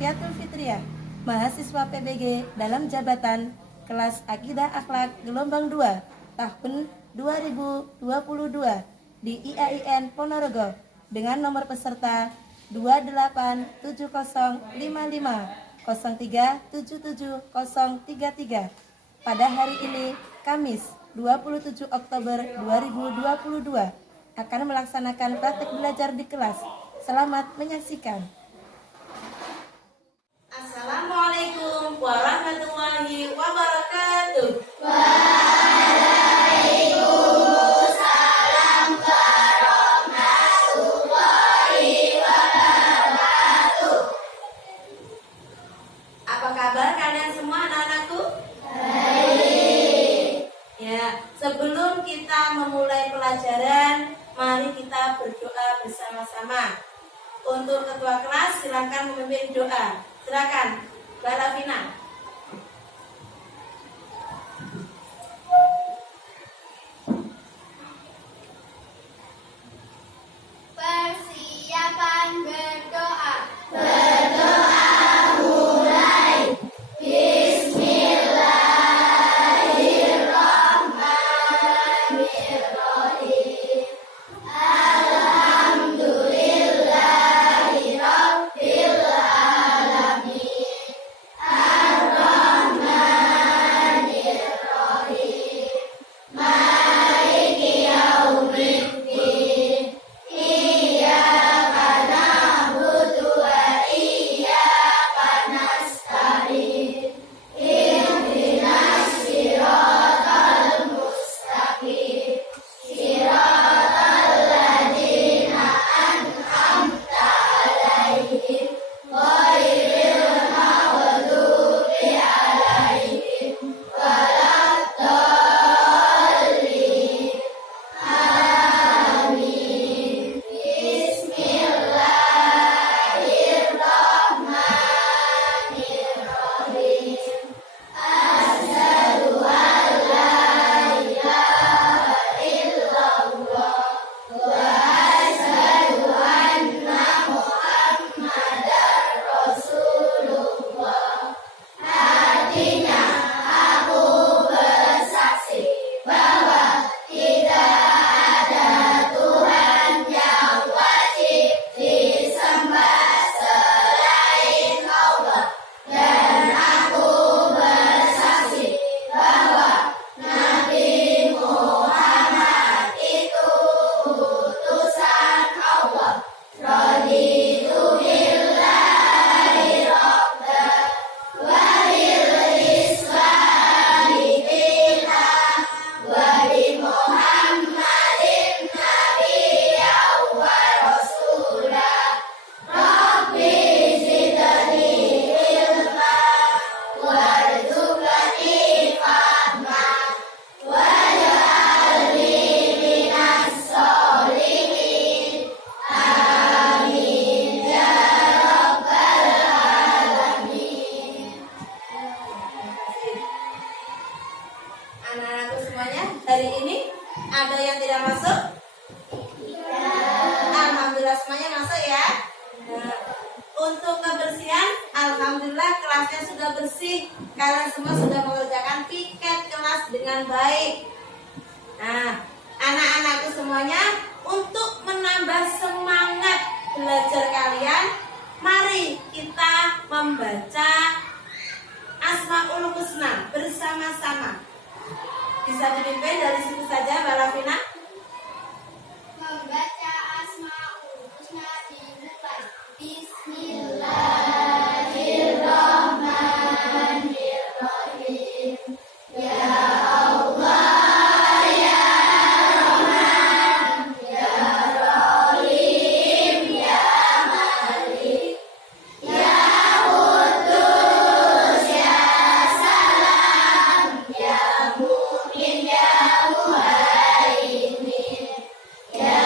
Alfiatul Fitriah, mahasiswa PBG dalam jabatan kelas Akidah Akhlak gelombang 2 tahun 2022 di IAIN Ponorogo dengan nomor peserta 28750537733 pada hari ini Kamis 27 Oktober 2022 akan melaksanakan praktik belajar di kelas. Selamat menyaksikan. Assalamualaikum warahmatullahi wabarakatuh. Waalaikumsalam warahmatullahi wabarakatuh. Apa kabar kalian semua anak-anakku? Baik. Ya, sebelum kita memulai pelajaran, mari kita berdoa bersama-sama. Untuk ketua kelas silakan memimpin doa. Silakan, Mbak Lavina. Persiapan berdoa. Berdoa mulai. Bismillahirrahmanirrahim. Alhamdulillahi rabbil alamin. Ar-Rahmanirrahim. Maliki yaumiddin. Iyyaka na'budu wa iyyaka nasta'in. Ihdinas siratal mustaqim. Siratal ladzina an'amta 'alaihim ghairil maghdubi 'alaihim waladdallin. Amin. Bismillahirrahmanirrahim. Asyhadu an la ilaha illallah wa asyhadu anna Muhammadar Rasulullah. Artinya, aku bersaksi bahwa tidak ada Tuhan yang wajib disembah selain Allah, dan aku bersaksi bahwa Nabi Muhammad itu utusan Allah. Raditu billahi rabban wa bil islami dinan wa bi Muhammadin nabiyyan wa rasula. Rabbi zidni ilma warzuqni fahma waj'alni minas sholihin. Amin ya rabbal alamin. Anak-anakku semuanya, hari ini ada yang tidak masuk? Alhamdulillah semuanya masuk ya. Nah, untuk kebersihan, alhamdulillah kelasnya sudah bersih. Kalian semua sudah mengerjakan piket kelas dengan baik. Nah, anak-anakku semuanya, untuk menambah semangat belajar kalian, mari kita membaca Asmaul Husna bersama-sama. Bisa dipimpin dari situ saja, Mbak Lavina. Membaca Asmaul Husna dimulai. Bismillahirrahmanirrahim. Ya Allah, ya Rahman, ya Rahim, ya Malik, ya Qudus, ya Salam, ya Mu'min, ya Muhaimin, ya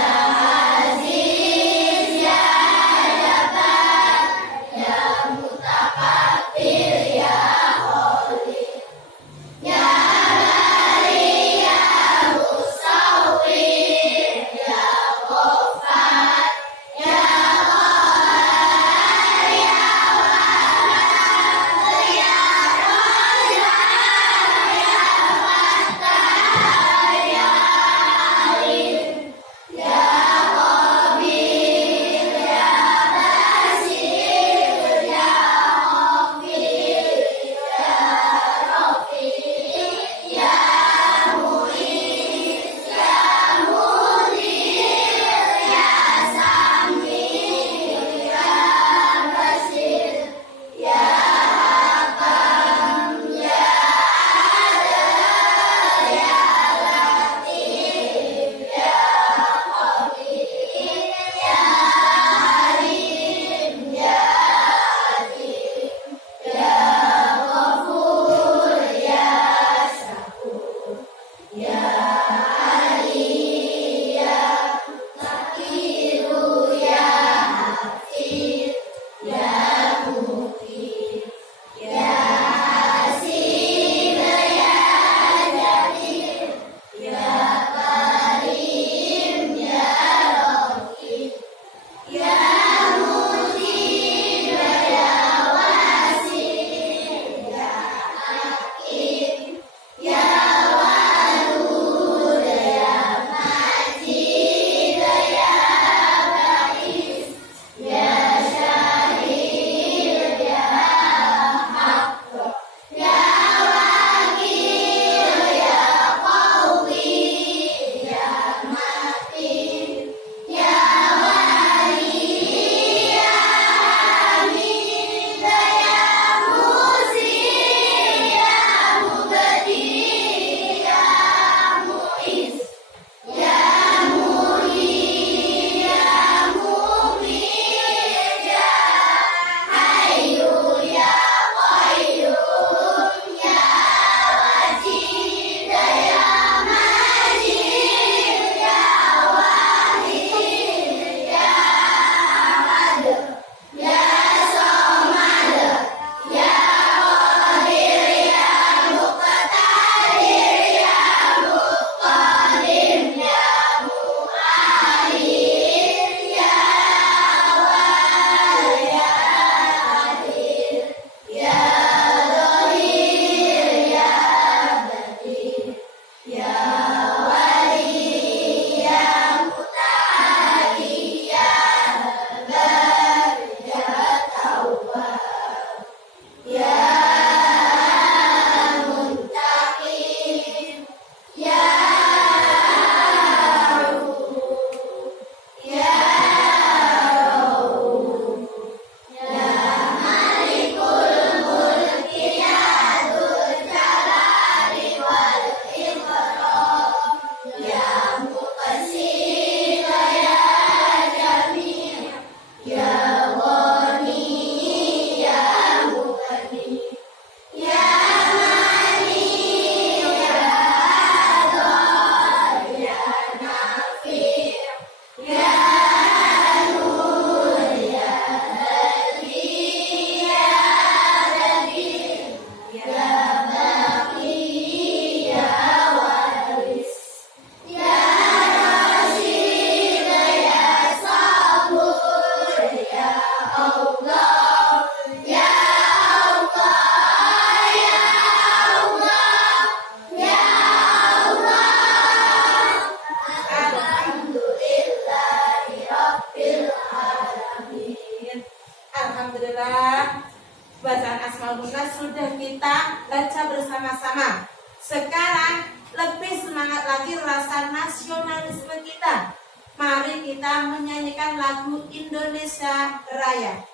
bacaan Asmaul Husna sudah kita baca bersama-sama. Sekarang lebih semangat lagi rasa nasionalisme kita. Mari kita menyanyikan lagu Indonesia Raya.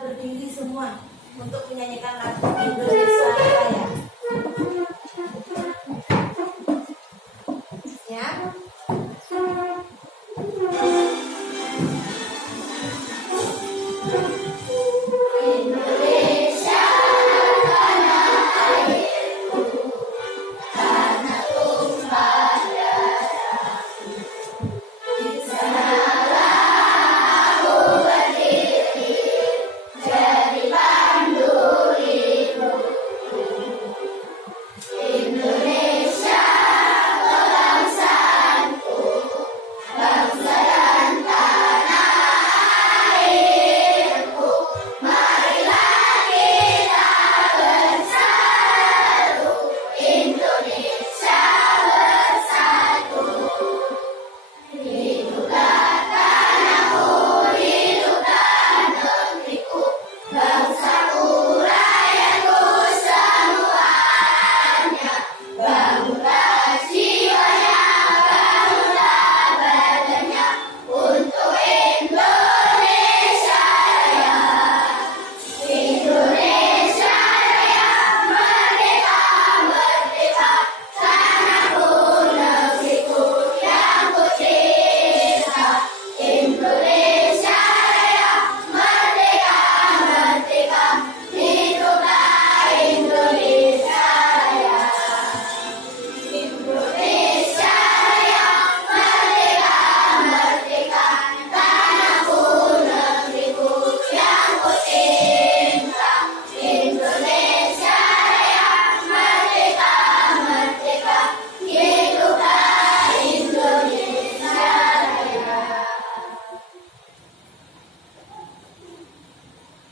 Berdiri semua untuk menyanyikan lagu Indonesia Raya. Ya.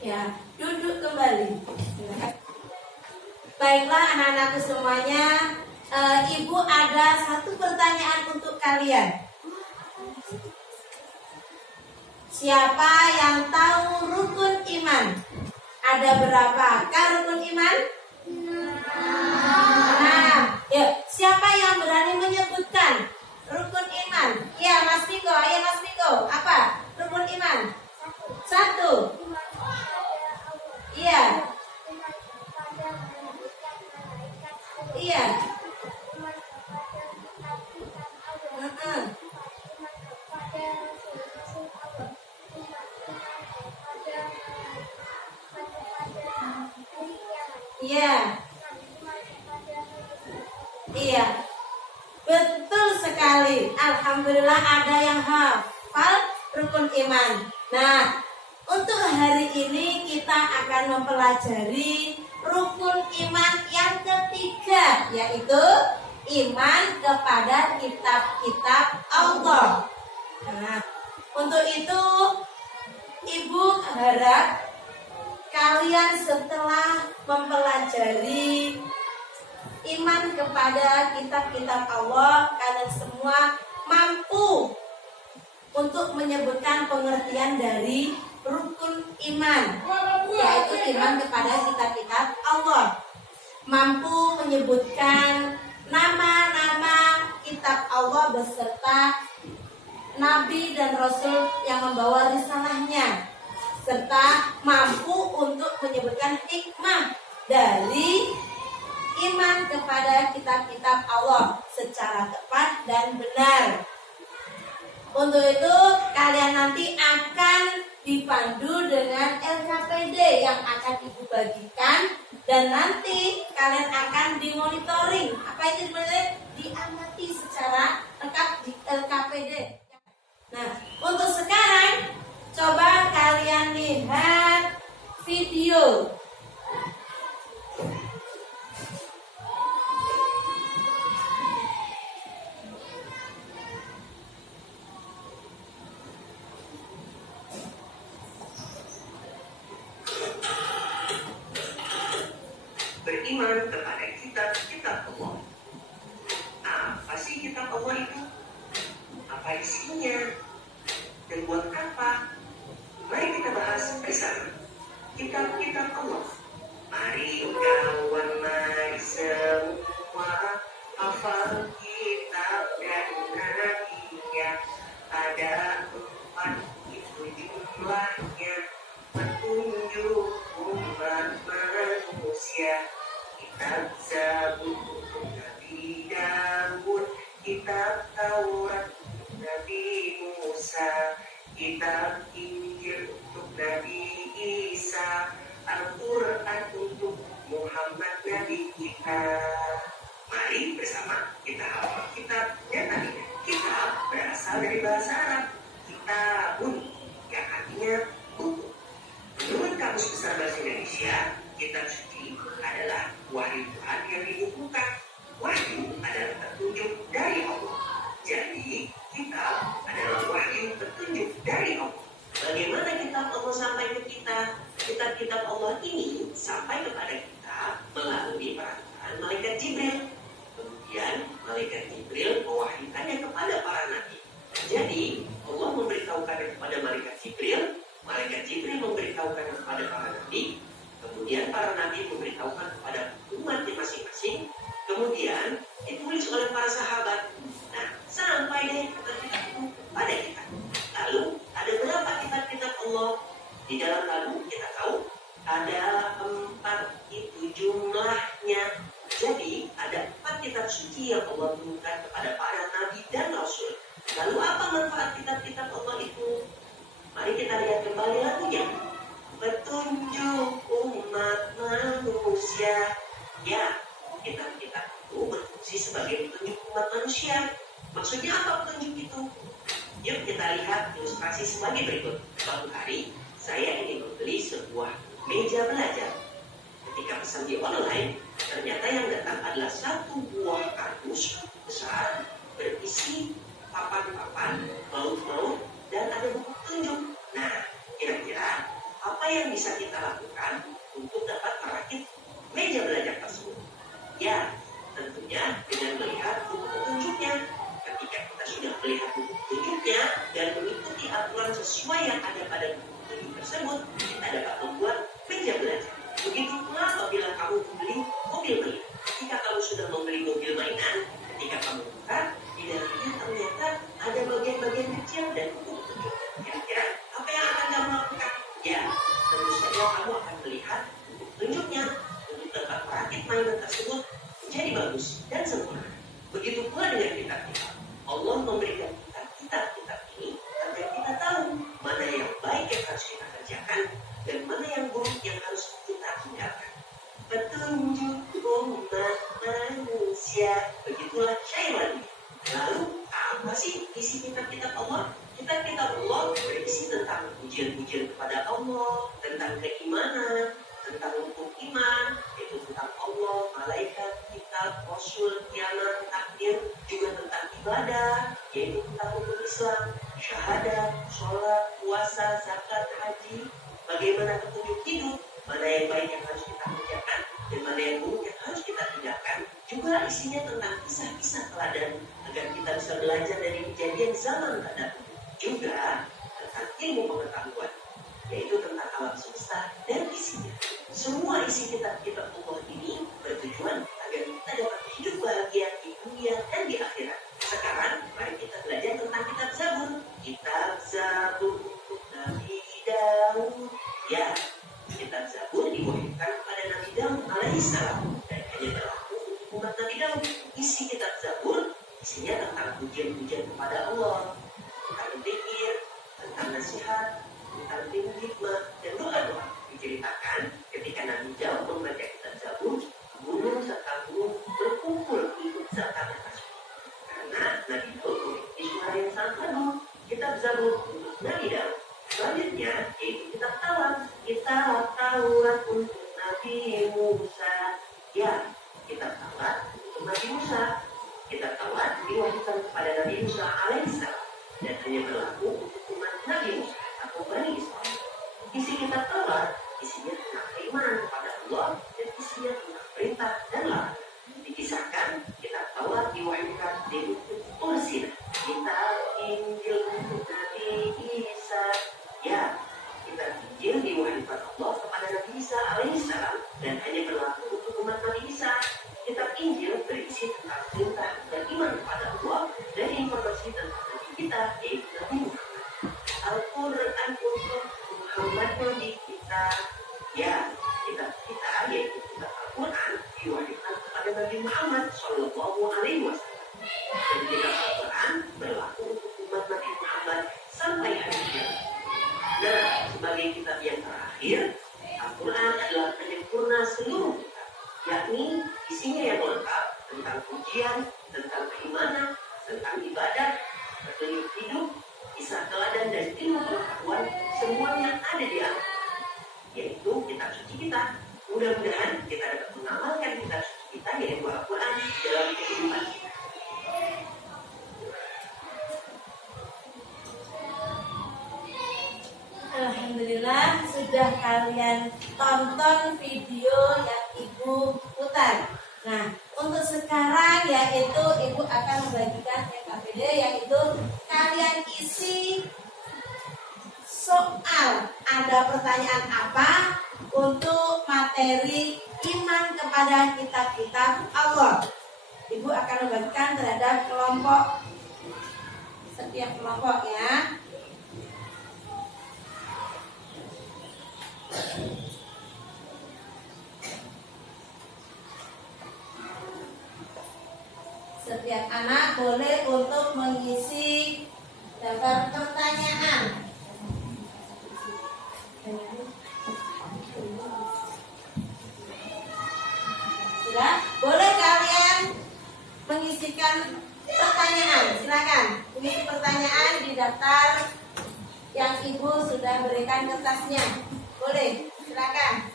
Ya, duduk kembali. Baiklah anak-anakku semuanya, Ibu ada satu pertanyaan untuk kalian. Siapa yang tahu rukun iman? Ada berapakah rukun iman? Nah, yuk, siapa yang berani menyebutkan rukun iman? Ya, Mas Miko, ayo Mas Miko, apa rukun iman? Satu. Iya. Iya. Iya. Iya. Betul sekali. Alhamdulillah ada yang hafal rukun iman. Nah, untuk hari ini kita akan mempelajari rukun iman yang ketiga, yaitu iman kepada kitab-kitab Allah. Nah, untuk itu Ibu harap kalian setelah mempelajari iman kepada kitab-kitab Allah, kalian semua mampu untuk menyebutkan pengertian dari rukun iman, yaitu iman kepada kitab-kitab Allah. Mampu menyebutkan nama-nama kitab Allah beserta Nabi dan Rasul yang membawa risalahnya, serta mampu untuk menyebutkan hikmah dari iman kepada kitab-kitab Allah secara tepat dan benar. Untuk itu kalian nanti akan dipandu dengan LKPD yang akan Ibu bagikan, dan nanti kalian akan dimonitoring. Apa itu dimonitoring? Diamati secara lengkap di LKPD. Nah, untuk sekarang coba kalian lihat video. Beriman kepada kitab-kitab Allah. Apa sih kitab Allah itu? Apa isinya? Dan buat apa? Mari kita bahas bersama. kitab-kitab Allah. Mari kawan, mari semua hafal kitab dan nabinya. Ada 4 itu jumlahnya, petunjuk umat manusia. Kitab Zabur untuk Nabi Daud, kitab Taurat untuk Nabi Musa, kitab Injil untuk Nabi Isa, Al-Quran untuk Muhammad Nabi kita. Mari bersama kita hafal kitabnya tadi. Kitab berasal dari bahasa Arab kitabun, yang artinya buku. Menurut Kamus Besar Bahasa Indonesia, kitab suci adalah wahyu Tuhan yang dibukukan. Wahyu adalah petunjuk dari Allah. Jadi, kitab adalah wahyu petunjuk dari Allah. Bagaimana kitab Allah sampai ke kita? Kitab-kitab Allah ini sampai kepada kita melalui perantara malaikat Jibril. Kemudian malaikat Jibril mewahyukannya kepada para nabi. Jadi Allah memberitahukannya kepada malaikat Jibril memberitahukannya kepada para nabi. Kemudian para nabi memberitahukan kepada umatnya masing-masing. Kemudian ditulis oleh para sahabat. Nah, sampai deh kitab-kitab itu pada kita. Lalu ada berapa kitab-kitab Allah? Di dalam lalu kita tahu ada 4 itu jumlahnya. Jadi ada 4 kitab suci yang Allah turunkan kepada para nabi dan rasul. Lalu apa manfaat kitab-kitab Allah itu? Mari kita lihat kembali lagunya. Petunjuk umat manusia. Ya, kitab-kitab itu berfungsi sebagai petunjuk umat manusia. Maksudnya apa petunjuk itu? Yuk kita lihat ilustrasi sebagai berikut. Suatu hari saya ingin membeli sebuah meja belajar. Ketika pesan di online, ternyata yang datang adalah satu buah kardus besar berisi papan-papan, baut-baut, dan ada buku petunjuk. Nah, kira-kira apa yang bisa kita lakukan untuk dapat merakit meja belajar tersebut? Ya, tentunya dengan melihat buku petunjuknya. Ketika kita sudah melihat buku petunjuknya dan mengikuti aturan sesuai yang ada pada buku petunjuk tersebut, kita dapat membuat meja belajar. Begitu pula apabila kamu membeli mobil mainan. Ketika kamu sudah membeli mobil mainan, ketika kamu buka, di dalamnya ternyata ada bagian-bagian kecil dan buku petunjuk. Kira-kira apa yang akan kamu lakukan? Ya, tentu saja kamu akan melihat buku petunjuknya untuk dapat merakit mainan tersebut menjadi bagus dan sempurna. Begitu pula dengan kitab-kitab. Allah memberikan kita kitab-kitab ini agar kita tahu mana yang baik yang harus kita kerjakan dan mana yang buruk yang harus kita hindarkan. Petunjuk umat manusia. Begitulah syair lagu. Lalu apa sih isi kitab-kitab Allah? Kitab-kitab Allah berisi tentang pujian-pujian kepada Allah, tentang keimanan, tentang hukum iman, yaitu tentang Allah, malaikat, kitab, rasul, kiamat, takdir, juga tentang ibadah, yaitu tentang hukum Islam, syahadat, sholat, puasa, zakat, haji, bagaimana petunjuk hidup, mana yang baik yang harus kita kerjakan, dan mana yang buruk yang harus kita tinggalkan. Juga isinya tentang kisah-kisah teladan agar kita bisa belajar dari kejadian zaman terdahulu. Juga tentang ilmu pengetahuan, yaitu tentang alam semesta dan isinya. Semua isi kitab-kitab Allah ini bertujuan agar kita dapat hidup bahagia di dunia dan di akhirat. Sekarang mari kita belajar tentang kitab Zabur. Kitab Zabur untuk Nabi Daud. Ya, kitab Zabur diwahyukan kepada Nabi Daud alaihissalam dan hanya berlaku untuk umat Nabi Daud. Isi kitab Zabur isinya tentang pujian-pujian kepada Allah, tentang zikir, tentang nasihat, tentang hikmah dan doa-doa. Diceritakan ketika Nabi Daud membaca kitab Zabur, gunung serta gunung berkumpul ikut serta bertasbih. Karena Nabi Daud memiliki suara yang sangat agung. Kitab Zabur untuk Nabi Daud. Selanjutnya yaitu kitab Taurat. Kitab Taurat untuk Nabi Musa. Ya, kitab Taurat untuk Nabi Musa. Kitab Taurat diwahyukan kepada Nabi Musa alaihissalam dan hanya berlaku untuk umat Nabi Musa atau Bani Israel. Isi kitab Taurat isinya tentang keimanan kepada Allah dan isinya tentang perintah dan larangan. Dikisahkan kitab Taurat diwahyukan di bukit Tur-Sina. Kitab Injil untuk Nabi Isa. Ya, kitab Injil diwahyukan Allah kepada Nabi Isa alaihissalam dan hanya berlaku untuk umat Nabi Isa. Kitab Injil berisi tentang perintah dan iman kepada Allah dan informasi tentang Nabi kita, yaitu Nabi Muhammad. Al-Quran untuk Muhammad Nabi kita, ya kitab kita yaitu kitab Al-Quran diwahyukan kepada Nabi Muhammad Shallallahu Alaihi Wasallam. Dan kitab Al-Quran berlaku untuk umat Nabi Muhammad sampai hari kiamat. Nah, sebagai kitab yang terakhir, Al-Quran adalah penyempurna seluruh kitab, yakni isinya yang lengkap tentang pujian, tentang keimanan, tentang ibadah, petunjuk hidup, kisah teladan dan ilmu pengetahuan, semuanya ada di Al-Quran, yaitu kitab suci kita. Mudah-mudahan kita dapat mengamalkan kitab suci kita yaitu Al-Quran dalam kehidupan kita. Alhamdulillah sudah kalian tonton video yang Ibu putar. Nah, untuk sekarang yaitu Ibu akan membagikan PKBD, yaitu kalian isi soal. Ada pertanyaan apa untuk materi iman kepada kitab-kitab Allah. Ibu akan membagikan terhadap kelompok, setiap kelompok ya. Setiap anak boleh untuk mengisi daftar pertanyaan. Sudah? Boleh kalian mengisikan pertanyaan. Silakan mengisi pertanyaan di daftar yang Ibu sudah berikan kertasnya. Boleh, silakan.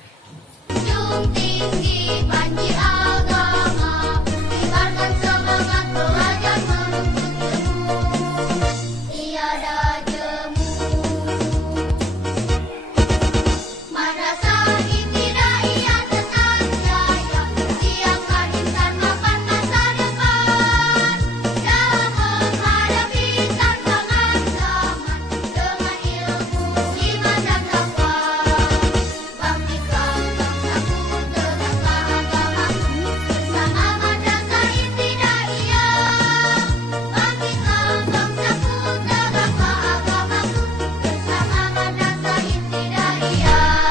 Junjung tinggi panji agama, kibarkan semangat belajar menuntut ilmu. Tiada jemu. Madrasah Ibtidaiyah tetap jaya, siapkan insan makan masa depan. Dalam menghadapi tantangan zaman, dengan ilmu, iman dan takwa. Bangkitkan bangsaku, tegakkan agamaku, bersama Madrasah Ibtidaiyah. Bangkitkan bangsaku, tegakkan agamaku, bersama Madrasah Ibtidaiyah.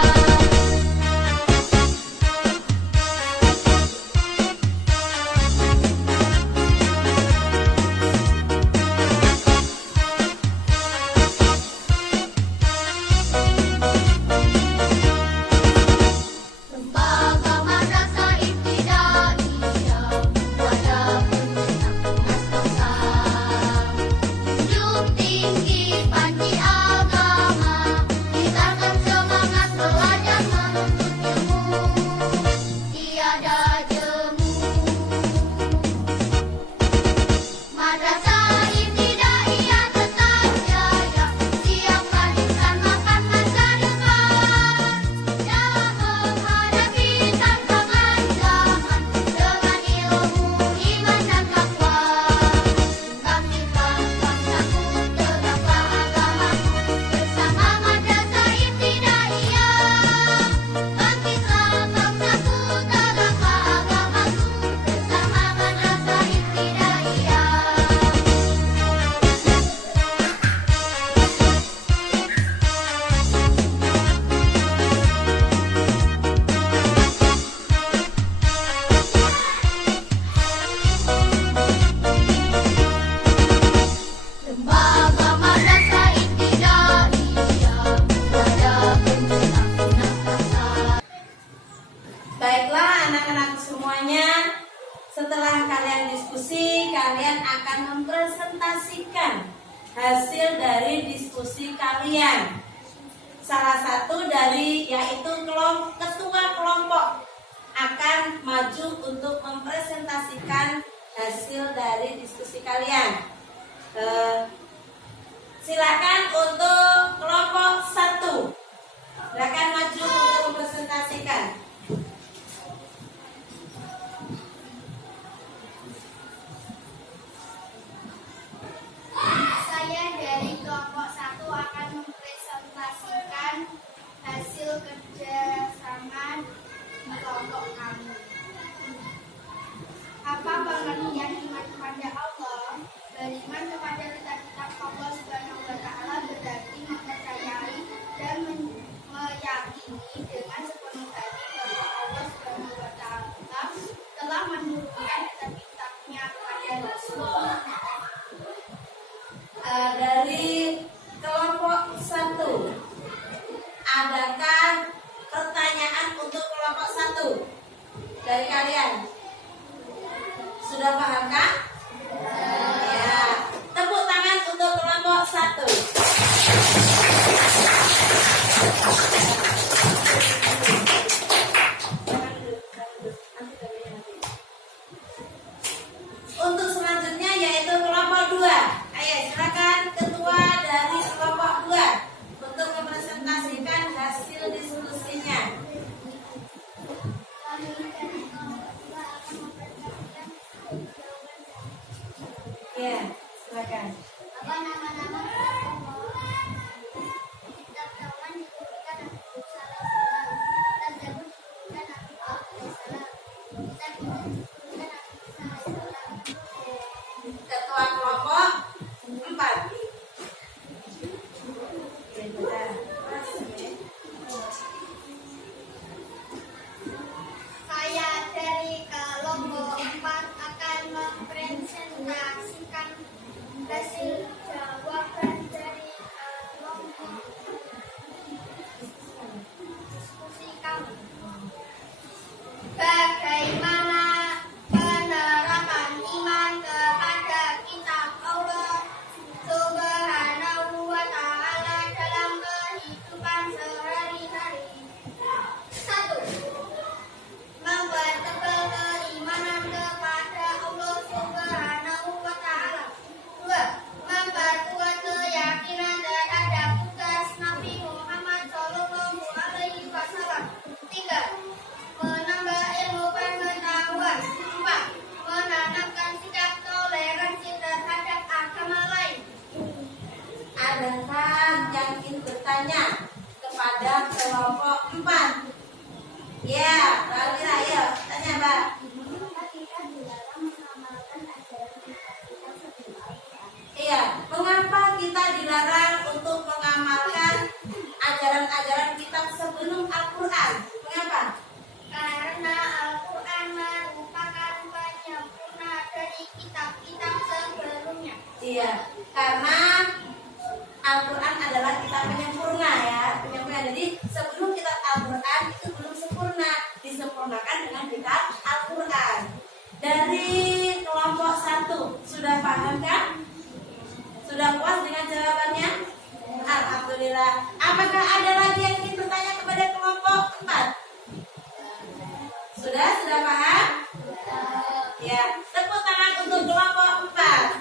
Lembaga Madrasah Ibtidaiyah, wadah pencetak nas bangsa. Junjung tinggi panji agama, kibarkan semangat belajar menuntut ilmu. Tiada jemu. Madrasah Ibtidaiyah tetap jaya, siapkan insan makan masa depan. Dalam menghadapi tantangan zaman, dengan ilmu, iman dan takwa. Bangkitkan bangsaku, tegakkan agamaku, bersama Madrasah Ibtidaiyah. Bangkitkan bangsaku, tegakkan agamaku, bersama Madrasah Ibtidaiyah. Lembaga Madrasah Ibtidaiyah, wadah pencetak nas bangsa. Baiklah anak-anak semuanya, setelah kalian diskusi, kalian akan mempresentasikan hasil dari diskusi kalian. Salah satu dari yaitu ketua kelompok akan maju untuk mempresentasikan hasil dari diskusi kalian. Silakan untuk kelompok 1. Silakan maju untuk mempresentasikan. Saya dari kelompok 1 akan mempresentasikan hasil kerja kelompok kami. Apa pengertian iman kepada Allah? Beriman kepada kitab-kitab Allah Subhanahu wa Ta'ala berarti mempercayai dan meyakini dengan sepenuh hati bahwa Allah Subhanahu wa Ta'ala telah menurunkan kitab-kitabnya kepada Rasul. Dari kelompok 1, adakah pertanyaan untuk kelompok 1 dari kalian? Sudah pahamkah? Ya. Tepuk tangan untuk kelompok 1. Untuk selanjutnya yaitu kelompok 2. Ayo silakan ketua dari kelompok 2 untuk mempresentasikan hasil diskusinya. Ya, silakan. Apa nama-nama kitab kawan diberikan Nabi Salam, kitab Zabur diberikan Nabi Alaihissalam, kitab Injil diberikan Nabi Salam. Ketua kelompok 4. Saya dari kelompok 4 akan mempresentasikan hasil jawaban dari kelompok diskusi kami. Bagaimana penerapan iman kepada kitab Allah Subhanahu wa Ta'ala dalam kehidupan sehari-hari? 1. Membuat tebal keimanan kepada Allah Subhanahu wa Ta'ala. 2. Memperkuat keyakinan terhadap tugas Nabi Muhammad Shallallahu Alaihi Wasallam. 3. Menambah ilmu pengetahuan. 4. Menanamkan sikap toleransi terhadap agama lain. Adakah yang ingin bertanya kepada kelompok 4? Ya, Mbak Mira, ayo tanya Mbak. Iya, mengapa kita dilarang untuk mengamalkan ajaran-ajaran kitab sebelum Al-Quran? Mengapa? Karena Al-Quran merupakan penyempurna dari kitab-kitab sebelumnya. Iya, karena Al-Quran adalah kitab penyempurna ya, penyempurna. Jadi sebelum kitab Al-Quran itu belum sempurna, disempurnakan dengan kitab Al-Quran. Dari kelompok 1 sudah paham kan? Sudah puas dengan jawabannya? Alhamdulillah. Apakah ada lagi yang ingin bertanya kepada kelompok 4? Sudah paham? Ya, tepuk tangan untuk kelompok 4.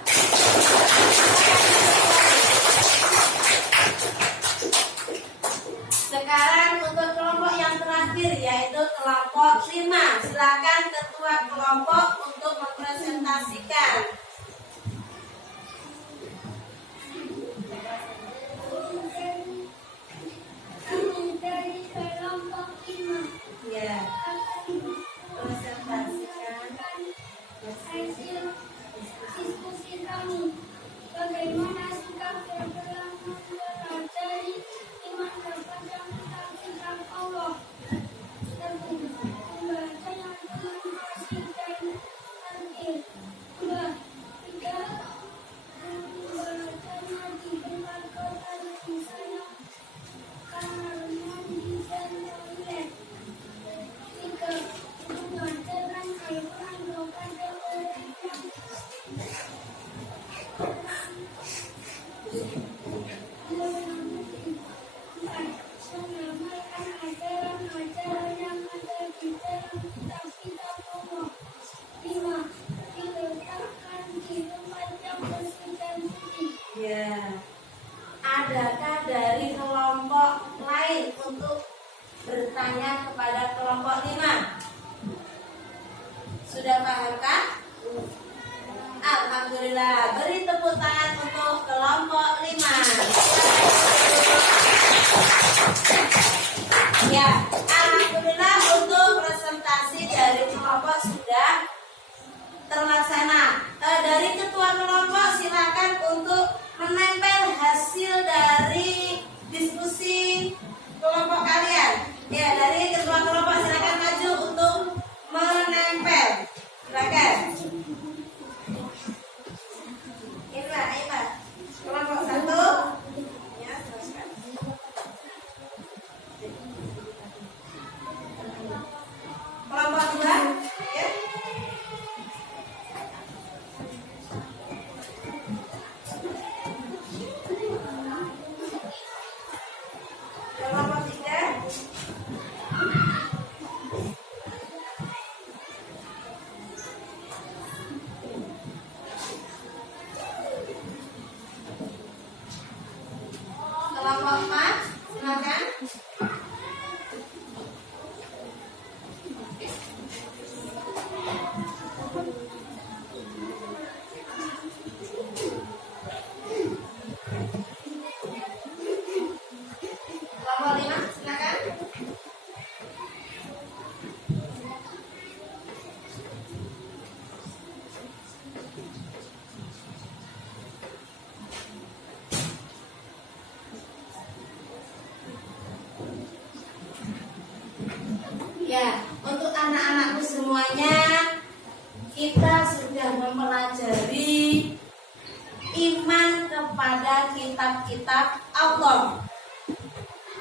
Sekarang untuk kelompok yang terakhir yaitu kelompok 5. Silakan ketua kelompok untuk mempresentasikan. Kami dari kelompok 5 Ya, akan presentasikan hasil diskusi kami. Bagaimana sikap dalam mempelajari iman kepada kitab Allah? Satu, membacanya dengan fasih dan tartil. 2. Tidak membacanya di depan kota misalnya karena bisa toilet. 3. Mengajarkan Al-Quran kepada mereka. Mengamalkan ajaran-ajaran yang ada di dalam kitab-kitab Allah. 5. Diletakkan di tempat yang bersih dan suci. ya. Adakah dari kelompok lain untuk bertanya kepada kelompok 5? Sudah paham kan? Alhamdulillah. Beri tepuk tangan untuk kelompok 5. Ya, alhamdulillah untuk dari ketua kelompok silakan untuk menempel hasil dari diskusi kelompok kalian. Ya, dari ketua kelompok silakan maju untuk menempel. Silakan. Ini Pak. Kelompok 1. Ya, teruskan. Kelompok 2, ya. Kelompok 3. Kelompok 4, silakan. Kelompok 5, silakan. Ya, untuk anak-anakku semuanya, kita sudah mempelajari iman kepada kitab-kitab Allah.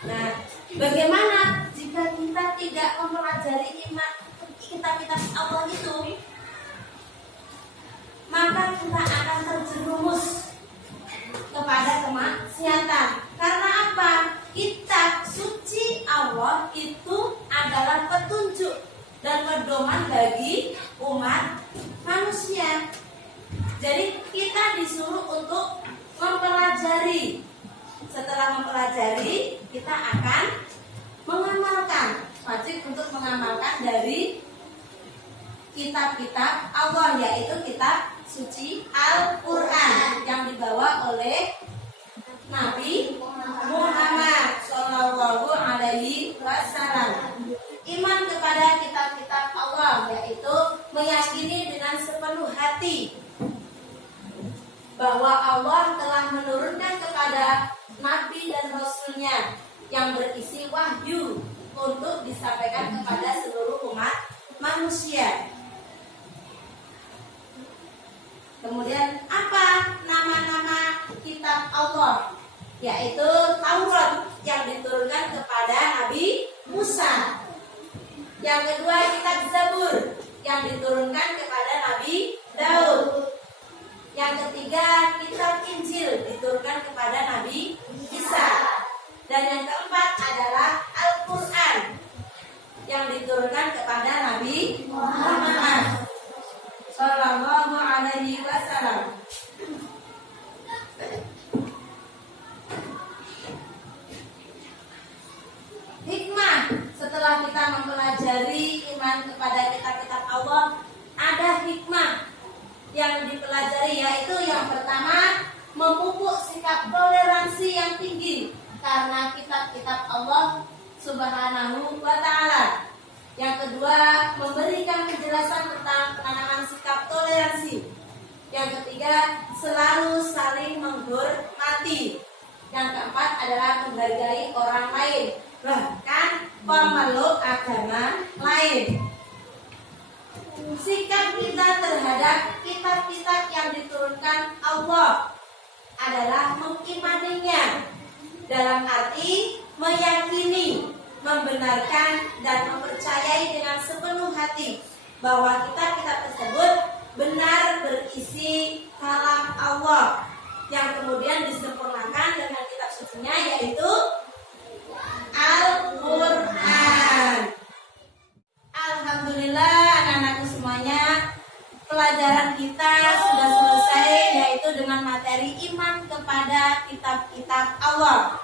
Nah, bagaimana jika kita tidak mempelajari iman kitab-kitab Allah itu? Maka kita akan terjerumus kepada kemaksiatan. Karena apa? Kitab suci Allah itu adalah petunjuk dan pedoman bagi umat manusia. Jadi kita disuruh untuk mempelajari. Setelah mempelajari, kita akan mengamalkan. Wajib untuk mengamalkan dari kitab-kitab Allah, yaitu kitab suci Al-Quran yang dibawa oleh Nabi Muhammad Shallallahu Alaihi Wasallam. Iman kepada kitab-kitab Allah yaitu meyakini dengan sepenuh hati bahwa Allah telah menurunkan kepada Nabi dan Rasulnya yang berisi wahyu untuk disampaikan kepada seluruh umat manusia. Kemudian apa nama-nama kitab Allah? Yaitu Taurat yang diturunkan kepada Nabi Musa. Yang kedua kitab Zabur yang diturunkan kepada Nabi Daud. Yang ketiga kitab Injil diturunkan kepada Nabi Isa. Dan yang keempat adalah Al-Quran yang diturunkan kepada Nabi Muhammad Shallallahu Alaihi Wasallam. Hikmah setelah kita mempelajari iman kepada kitab-kitab Allah, ada hikmah yang dipelajari, yaitu yang pertama memupuk sikap toleransi yang tinggi karena kitab-kitab Allah Subhanahu wa Ta'ala. Yang kedua, memberikan penjelasan tentang penanaman sikap toleransi. Yang ketiga, selalu saling menghormati. Yang keempat adalah menghargai orang lain, bahkan pemeluk agama lain. Sikap kita terhadap kitab-kitab yang diturunkan Allah adalah mengimaninya, dalam arti meyakini, membenarkan dan mempercayai dengan sepenuh hati bahwa kitab-kitab tersebut benar berisi kalam Allah yang kemudian disempurnakan dengan kitab sucinya, yaitu Al-Quran. Alhamdulillah anak-anakku semuanya, pelajaran kita sudah selesai, yaitu dengan materi iman kepada kitab-kitab Allah.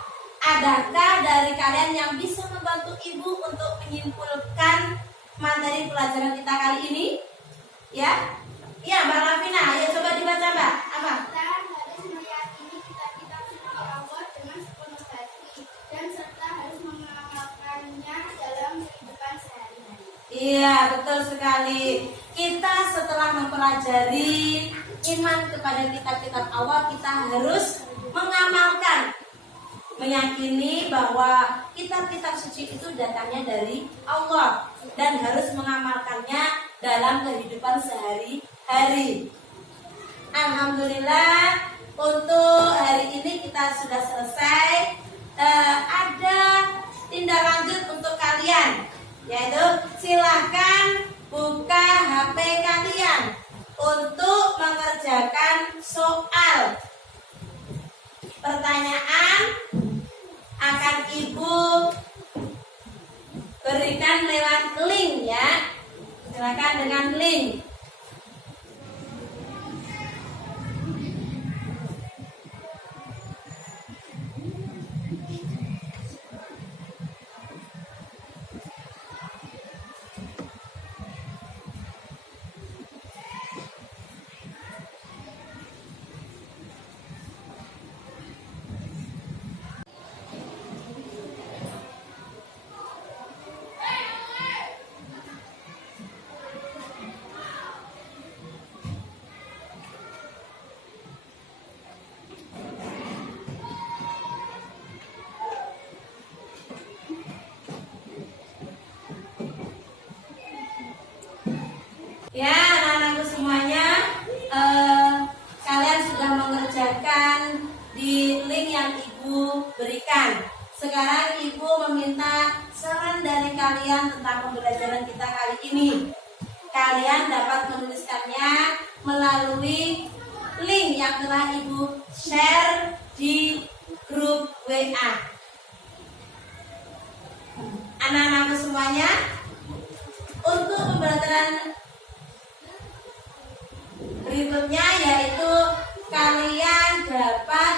Adakah dari kalian yang bisa membantu ibu untuk menyimpulkan materi pelajaran kita kali ini? Ya? Ya, Mbak Rafina, ayo coba dibaca, Mbak. Apa? Kita harus meyakini kitab-kitab suci Allah dengan sepenuh hati dan serta harus mengamalkannya dalam kehidupan sehari-hari. Iya, betul sekali. Kita setelah mempelajari iman kepada kitab-kitab Allah, kita harus mengamalkan, meyakini bahwa kitab-kitab suci itu datangnya dari Allah dan harus mengamalkannya dalam kehidupan sehari-hari. Alhamdulillah, untuk hari ini kita sudah selesai. Ada tindak lanjut untuk kalian, yaitu silahkan buka HP kalian untuk mengerjakan soal. Pertanyaan akan Ibu berikan lewat link ya. Silakan dengan link. Ya, anak-anakku semuanya, kalian sudah mengerjakan di link yang Ibu berikan. Sekarang Ibu meminta saran dari kalian tentang pembelajaran kita kali ini. Kalian dapat menuliskannya melalui link yang telah Ibu share di grup WA. Anak-anakku semuanya, untuk pembelajaran berikutnya yaitu kalian dapat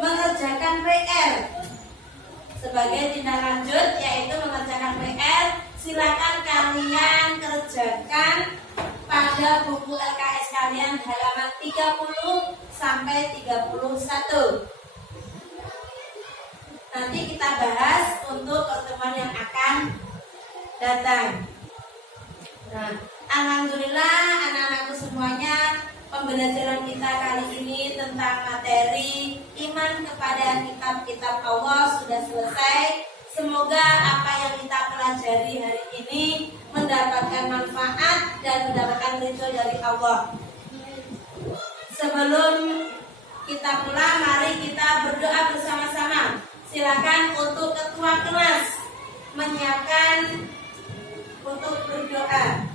mengerjakan PR sebagai tindak lanjut, yaitu mengerjakan PR. Silakan kalian kerjakan pada buku LKS kalian halaman 30 sampai 31. Nanti kita bahas untuk pertemuan yang akan datang. Nah, alhamdulillah anak-anakku semuanya, pembelajaran kita kali ini tentang materi iman kepada kitab-kitab Allah sudah selesai. Semoga apa yang kita pelajari hari ini mendapatkan manfaat dan mendapatkan ridho dari Allah. Sebelum kita pulang, mari kita berdoa bersama-sama. Silakan untuk ketua kelas menyiapkan untuk berdoa.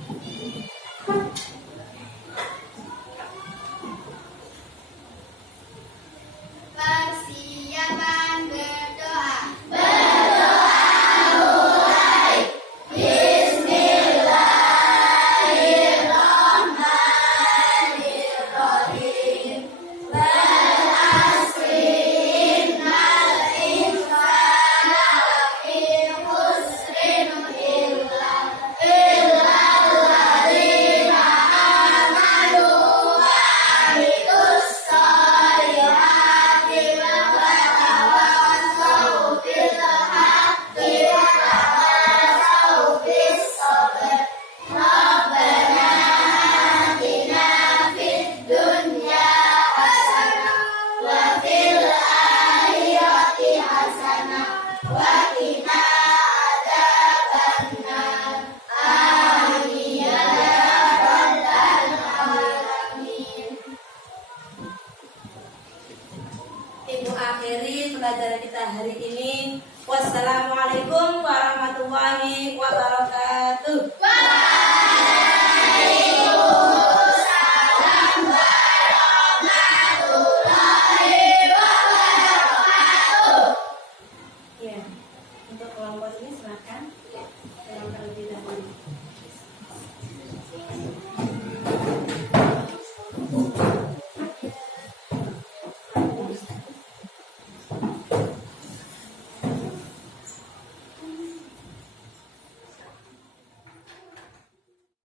Persiapan berdoa. Ibu akhiri pelajaran kita hari ini. Wassalamualaikum warahmatullahi wabarakatuh.